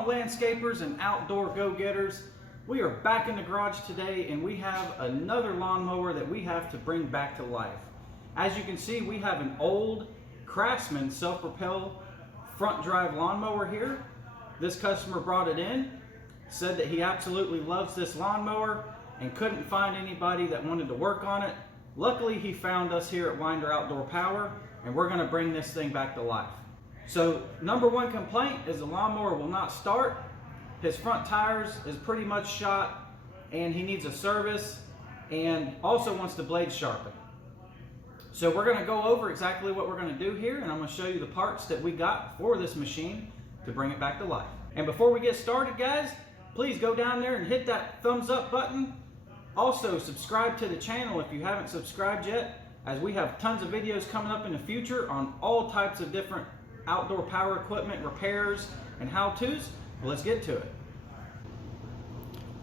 on, landscapers and outdoor go-getters? We are back in the garage today and we have another lawnmower that we have to bring back to life. As you can see, we have an old Craftsman self-propel front drive lawnmower here. This customer brought it in, said that he absolutely loves this lawnmower and couldn't find anybody that wanted to work on it. Luckily, he found us here at Winder Outdoor Power, and we're gonna bring this thing back to life. So, number one complaint is the lawnmower will not start. His front tires is pretty much shot, and he needs a service, and also wants the blade sharpened. So we're gonna go over exactly what we're gonna do here, and I'm gonna show you the parts that we got for this machine to bring it back to life. And before we get started, guys, please go down there and hit that thumbs up button. Also, subscribe to the channel if you haven't subscribed yet, as we have tons of videos coming up in the future on all types of different outdoor power equipment, repairs, and how-tos. Well, let's get to it.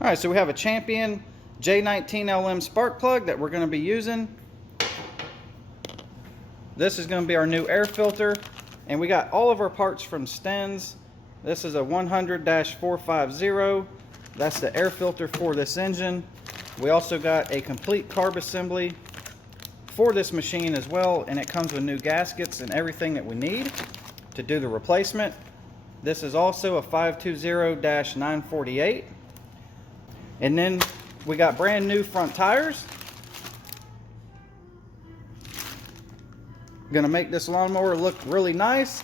All right, so we have a Champion J19 LM spark plug that we're going to be using. This is going to be our new air filter, and we got all of our parts from Stens. This is a 100-450. That's the air filter for this engine. We also got a complete carb assembly for this machine as well, and it comes with new gaskets and everything that we need to do the replacement. This is also a 520-948. And then we got brand new front tires. Gonna make this lawnmower look really nice,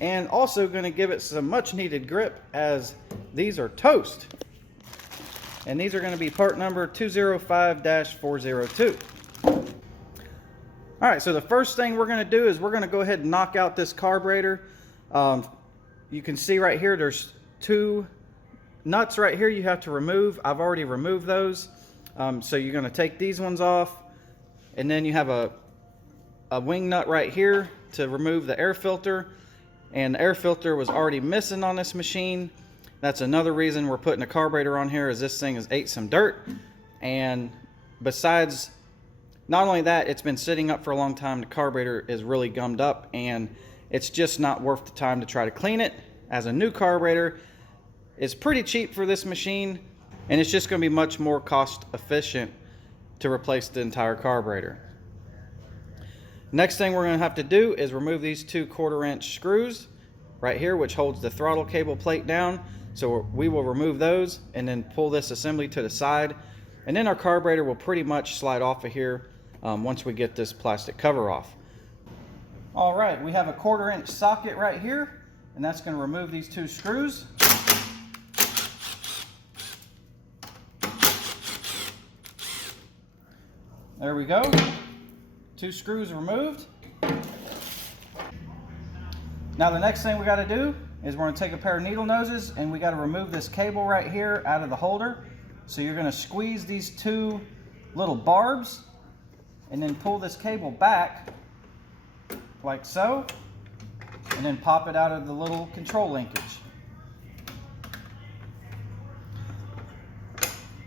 and also gonna give it some much needed grip, as these are toast. And these are gonna be part number 205-402. All right, so the first thing we're gonna do is we're gonna go ahead and knock out this carburetor. You can see right here, there's two nuts right here you have to remove. I've already removed those. So you're gonna take these ones off, and then you have a wing nut right here to remove the air filter. And the air filter was already missing on this machine. That's another reason we're putting a carburetor on here, is this thing has ate some dirt. And besides, not only that, it's been sitting up for a long time. The carburetor is really gummed up, and it's just not worth the time to try to clean it. As a new carburetor, it's pretty cheap for this machine, and it's just going to be much more cost efficient to replace the entire carburetor. Next thing we're going to have to do is remove these two 1/4-inch screws right here, which holds the throttle cable plate down. So we will remove those and then pull this assembly to the side, and then our carburetor will pretty much slide off of here once we get this plastic cover off. All right, we have a 1/4-inch socket right here, and that's going to remove these two screws. There we go. Two screws removed. Now the next thing we got to do is we're going to take a pair of needle noses, and we got to remove this cable right here out of the holder. So you're going to squeeze these two little barbs and then pull this cable back like so, and then pop it out of the little control linkage.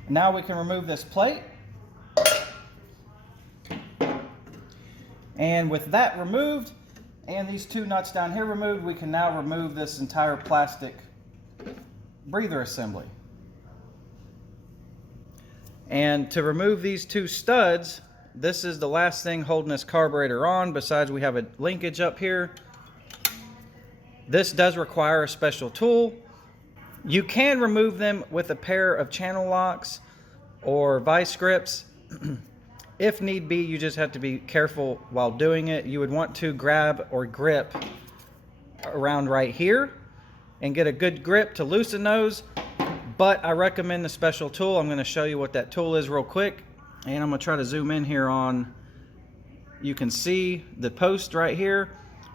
Now we can remove this plate. And with that removed, and these two nuts down here removed, we can now remove this entire plastic breather assembly. And to remove these two studs, this is the last thing holding this carburetor on, besides we have a linkage up here. This does require a special tool. You can remove them with a pair of channel locks or vice grips. If need be, you just have to be careful while doing it. You would want to grab or grip around right here and get a good grip to loosen those. But I recommend the special tool. I'm going to show you what that tool is real quick. And I'm going to try to zoom in here on, you can see the post right here.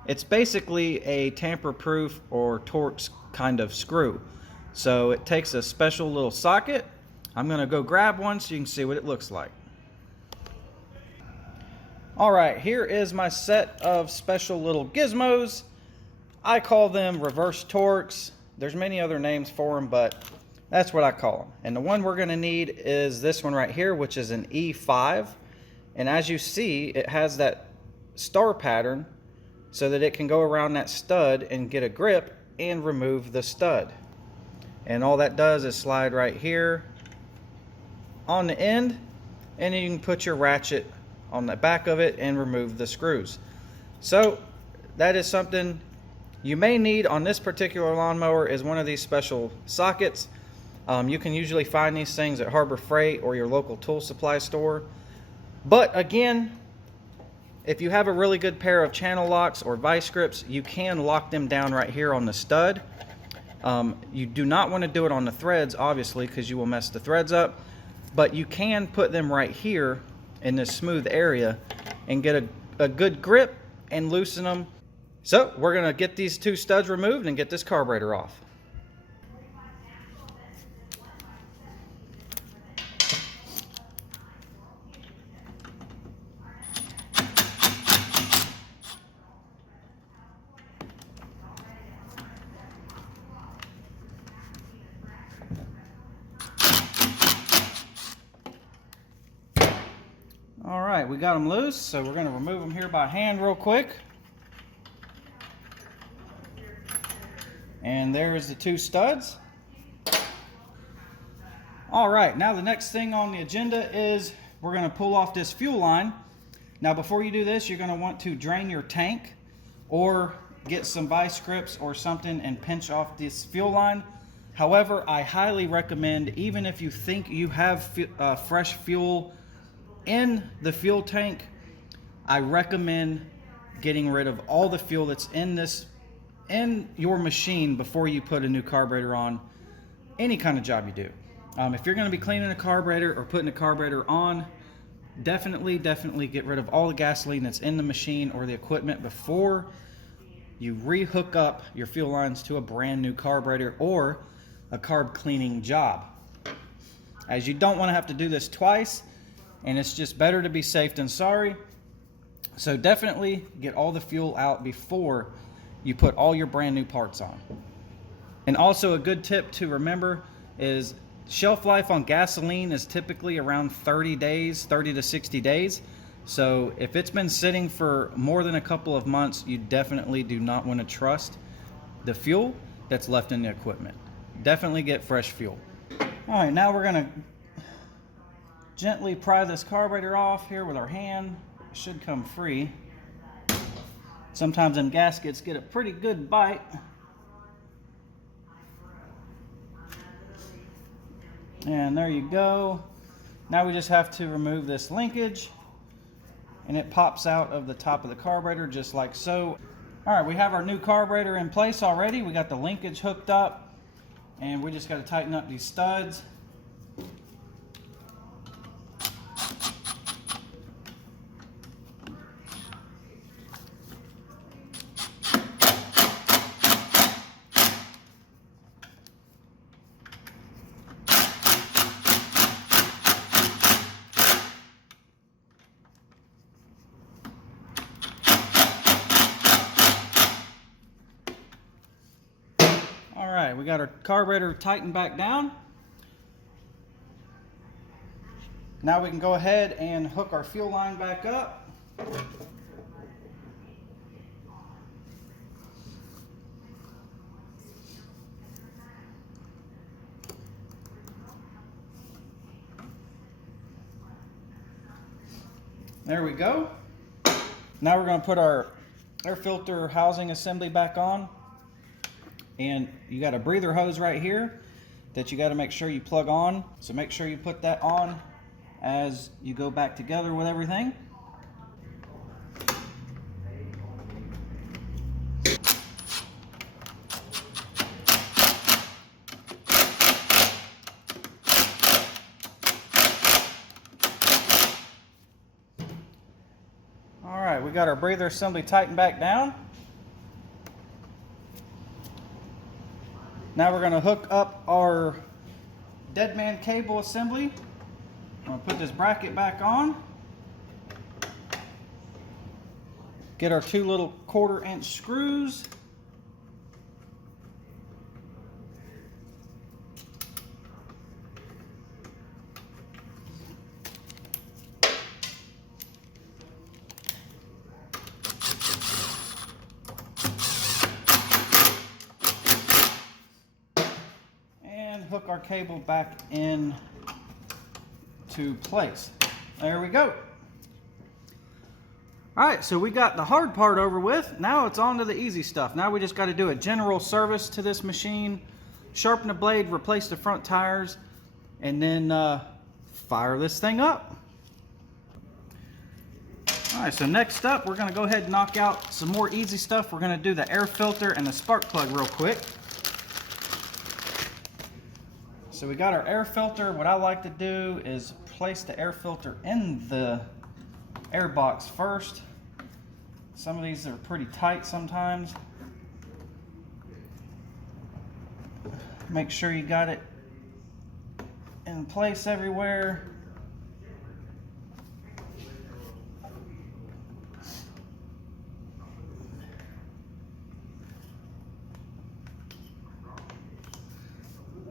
It's basically a tamper-proof or Torx kind of screw. So it takes a special little socket. I'm going to go grab one so you can see what it looks like. All right, here is my set of special little gizmos. I call them reverse Torx. There's many other names for them, but that's what I call them. And the one we're gonna need is this one right here, which is an E5. And as you see, it has that star pattern so that it can go around that stud and get a grip and remove the stud. And all that does is slide right here on the end, and then you can put your ratchet on the back of it and remove the screws. So that is something you may need on this particular lawnmower, is one of these special sockets. You can usually find these things at Harbor Freight or your local tool supply store. But again, if you have a really good pair of channel locks or vice grips, you can lock them down right here on the stud. You do not want to do it on the threads, obviously, because you will mess the threads up. But you can put them right here in this smooth area and get a good grip and loosen them. So we're going to get these two studs removed and get this carburetor off. All right, we got them loose, so we're going to remove them here by hand real quick. And there's the two studs. All right, now the next thing on the agenda is we're going to pull off this fuel line. Now before you do this, you're going to want to drain your tank or get some vice grips or something and pinch off this fuel line. However, I highly recommend, even if you think you have fresh fuel in the fuel tank, I recommend getting rid of all the fuel that's in your machine before you put a new carburetor on any kind of job you do. If you're going to be cleaning a carburetor or putting a carburetor on, definitely get rid of all the gasoline that's in the machine or the equipment before you re-hook up your fuel lines to a brand new carburetor or a carb cleaning job, as you don't want to have to do this twice, and it's just better to be safe than sorry. So definitely get all the fuel out before you put all your brand new parts on. And also a good tip to remember is shelf life on gasoline is typically around 30 to 60 days. So if it's been sitting for more than a couple of months, you definitely do not want to trust the fuel that's left in the equipment. Definitely get fresh fuel. All right, now we're gonna gently pry this carburetor off here with our hand. It should come free. Sometimes them gaskets get a pretty good bite. And there you go. Now we just have to remove this linkage, and it pops out of the top of the carburetor just like so. All right, we have our new carburetor in place already. We got the linkage hooked up, and we just got to tighten up these studs. Alright, we got our carburetor tightened back down. Now we can go ahead and hook our fuel line back up. There we go. Now we're going to put our air filter housing assembly back on. And you got a breather hose right here that you got to make sure you plug on. So make sure you put that on as you go back together with everything. All right, we got our breather assembly tightened back down. Now we're going to hook up our dead man cable assembly. I'm going to put this bracket back on. Get our two little 1/4 inch screws. hook our cable back in to place. There we go. All right, so we got the hard part over with. Now it's on to the easy stuff. Now we just got to do a general service to this machine, sharpen the blade, replace the front tires, and then fire this thing up. All right, so next up, we're gonna go ahead and knock out some more easy stuff. We're gonna do the air filter and the spark plug real quick. So we got our air filter. What I like to do is place the air filter in the air box first. Some of these are pretty tight sometimes. Make sure you got it in place everywhere.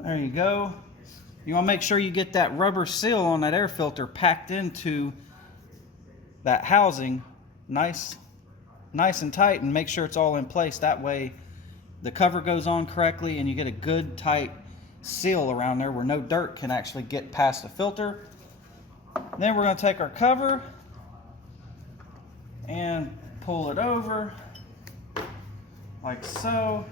There you go. You want to make sure you get that rubber seal on that air filter packed into that housing nice and tight, and make sure it's all in place. That way the cover goes on correctly and you get a good tight seal around there where no dirt can actually get past the filter. Then we're going to take our cover and pull it over like so.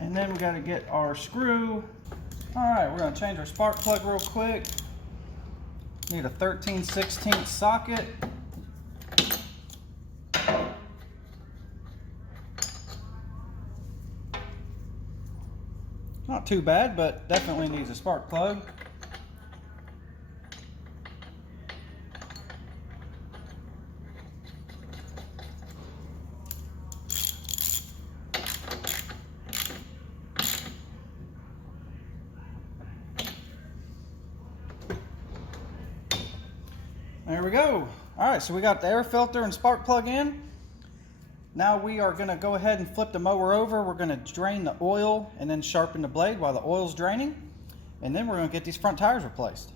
And then we got to get our screw. All right, we're going to change our spark plug real quick. Need a 13/16 socket. Not too bad, but definitely needs a spark plug. There we go. All right, so we got the air filter and spark plug in. Now we are going to go ahead and flip the mower over. We're going to drain the oil and then sharpen the blade while the oil's draining. And then we're going to get these front tires replaced.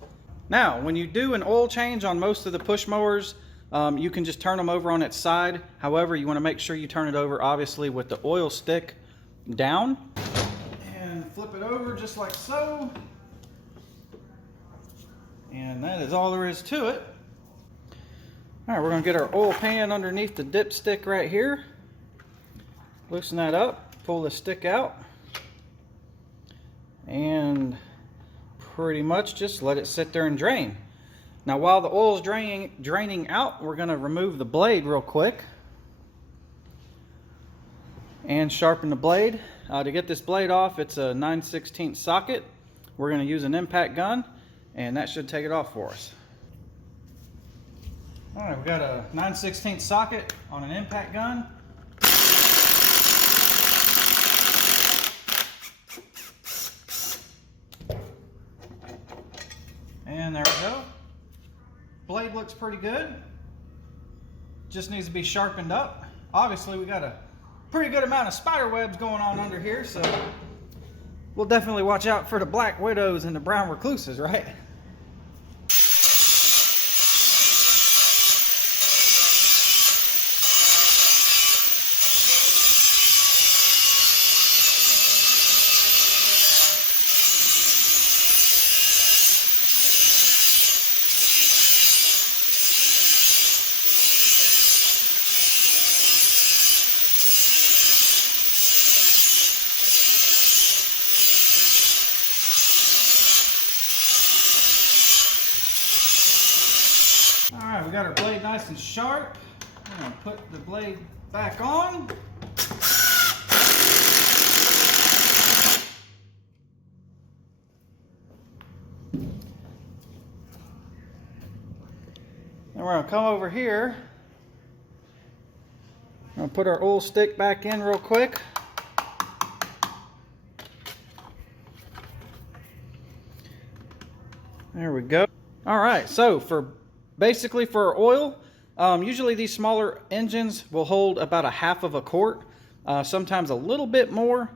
Now, when you do an oil change on most of the push mowers, you can just turn them over on its side. However, you want to make sure you turn it over, obviously, with the oil stick down. And flip it over just like so. And that is all there is to it. All right, we're going to get our oil pan underneath the dipstick right here. Loosen that up, pull the stick out, and pretty much just let it sit there and drain. Now while the oil is draining out, we're going to remove the blade real quick and sharpen the blade. To get this blade off, it's a 9/16 socket. We're going to use an impact gun, and that should take it off for us. All right, we got a 9/16 socket on an impact gun. And there we go. Blade looks pretty good. Just needs to be sharpened up. Obviously, we got a pretty good amount of spider webs going on under here, so we'll definitely watch out for the black widows and the brown recluses, right? Alright, we got our blade nice and sharp. I'm going to put the blade back on. Then we're going to come over here. I'm going to put our oil stick back in real quick. There we go. Alright, so basically for our oil, usually these smaller engines will hold about a half of a quart, sometimes a little bit more,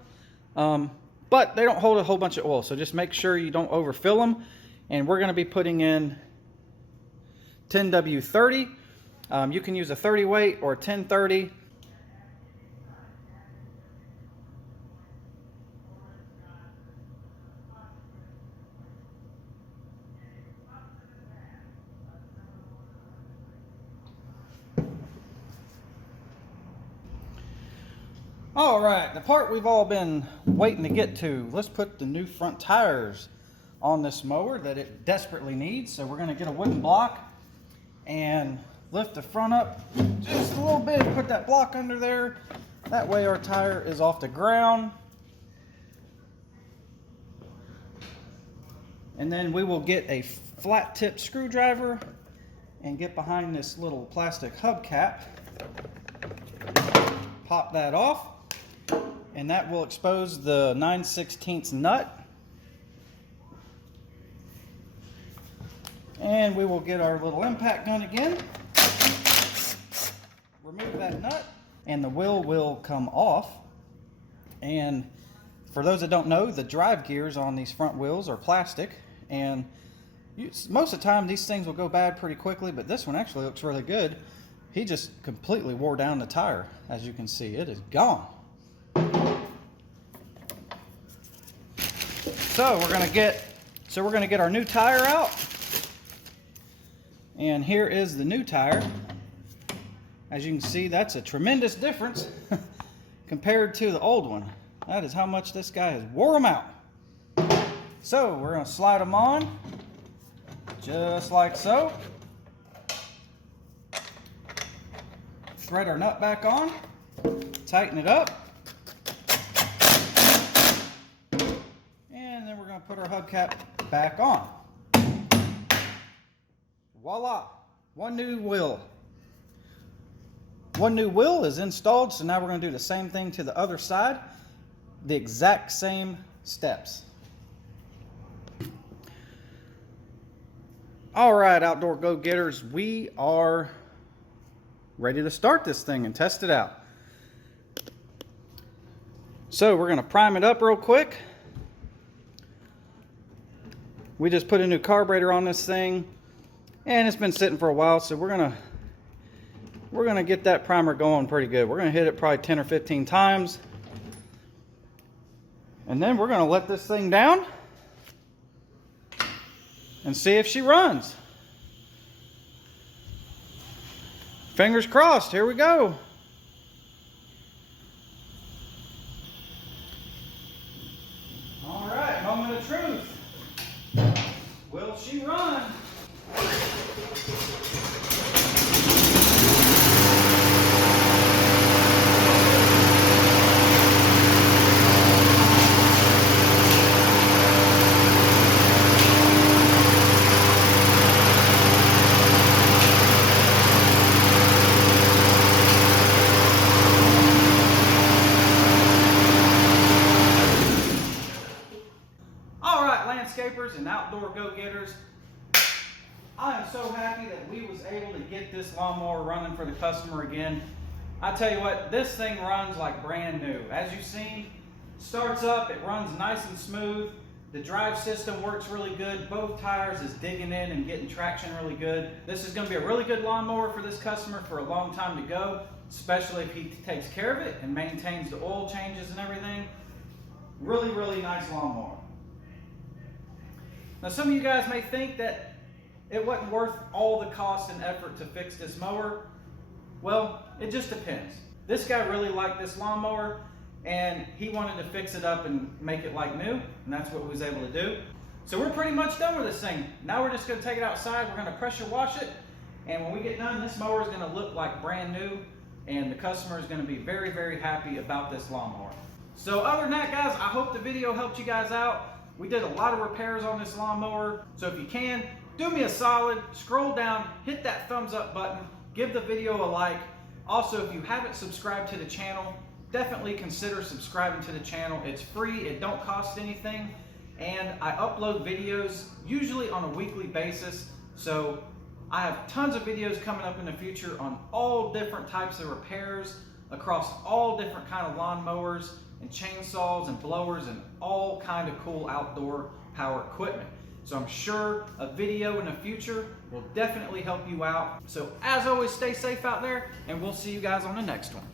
but they don't hold a whole bunch of oil, so just make sure you don't overfill them. And we're going to be putting in 10W30. You can use a 30 weight or a 1030. All right, the part we've all been waiting to get to. Let's put the new front tires on this mower that it desperately needs. So we're gonna get a wooden block and lift the front up just a little bit, put that block under there. That way our tire is off the ground. And then we will get a flat tip screwdriver and get behind this little plastic hubcap. Pop that off, and that will expose the 9/16 nut. And we will get our little impact gun again. Remove that nut, and the wheel will come off. And for those that don't know, the drive gears on these front wheels are plastic, and most of the time these things will go bad pretty quickly, but this one actually looks really good. He just completely wore down the tire. As you can see, it is gone. So we're gonna get our new tire out. And here is the new tire. As you can see, that's a tremendous difference compared to the old one. That is how much this guy has wore them out. So we're gonna slide them on, just like so. Thread our nut back on, tighten it up, and then we're going to put our hubcap back on. Voila! One new wheel. One new wheel is installed, so now we're going to do the same thing to the other side. The exact same steps. All right, outdoor go-getters, we are ready to start this thing and test it out. So we're going to prime it up real quick. We just put a new carburetor on this thing, and it's been sitting for a while, so we're gonna get that primer going pretty good. We're gonna hit it probably 10 or 15 times, and then we're gonna let this thing down and see if she runs. Fingers crossed, here we go. All right, moment of truth. Will she run? Landscapers and outdoor go-getters, I am so happy that we was able to get this lawnmower running for the customer again. I tell you what, this thing runs like brand new. As you've seen, starts up, it runs nice and smooth. The drive system works really good. Both tires is digging in and getting traction really good. This is going to be a really good lawnmower for this customer for a long time to go, especially if he takes care of it and maintains the oil changes and everything. Really, really nice lawnmower. Now some of you guys may think that it wasn't worth all the cost and effort to fix this mower. Well, it just depends. This guy really liked this lawnmower and he wanted to fix it up and make it like new, and that's what we was able to do. So we're pretty much done with this thing. Now we're just gonna take it outside, we're gonna pressure wash it, and when we get done, this mower is gonna look like brand new, and the customer is gonna be very, very happy about this lawnmower. So other than that, guys, I hope the video helped you guys out. We did a lot of repairs on this lawnmower, so if you can, do me a solid, scroll down, hit that thumbs up button, give the video a like. Also, if you haven't subscribed to the channel, definitely consider subscribing to the channel. It's free, it don't cost anything, and I upload videos usually on a weekly basis, so I have tons of videos coming up in the future on all different types of repairs across all different kind of lawnmowers and chainsaws and blowers and all kind of cool outdoor power equipment. So I'm sure a video in the future will definitely help you out. So as always, stay safe out there, and we'll see you guys on the next one.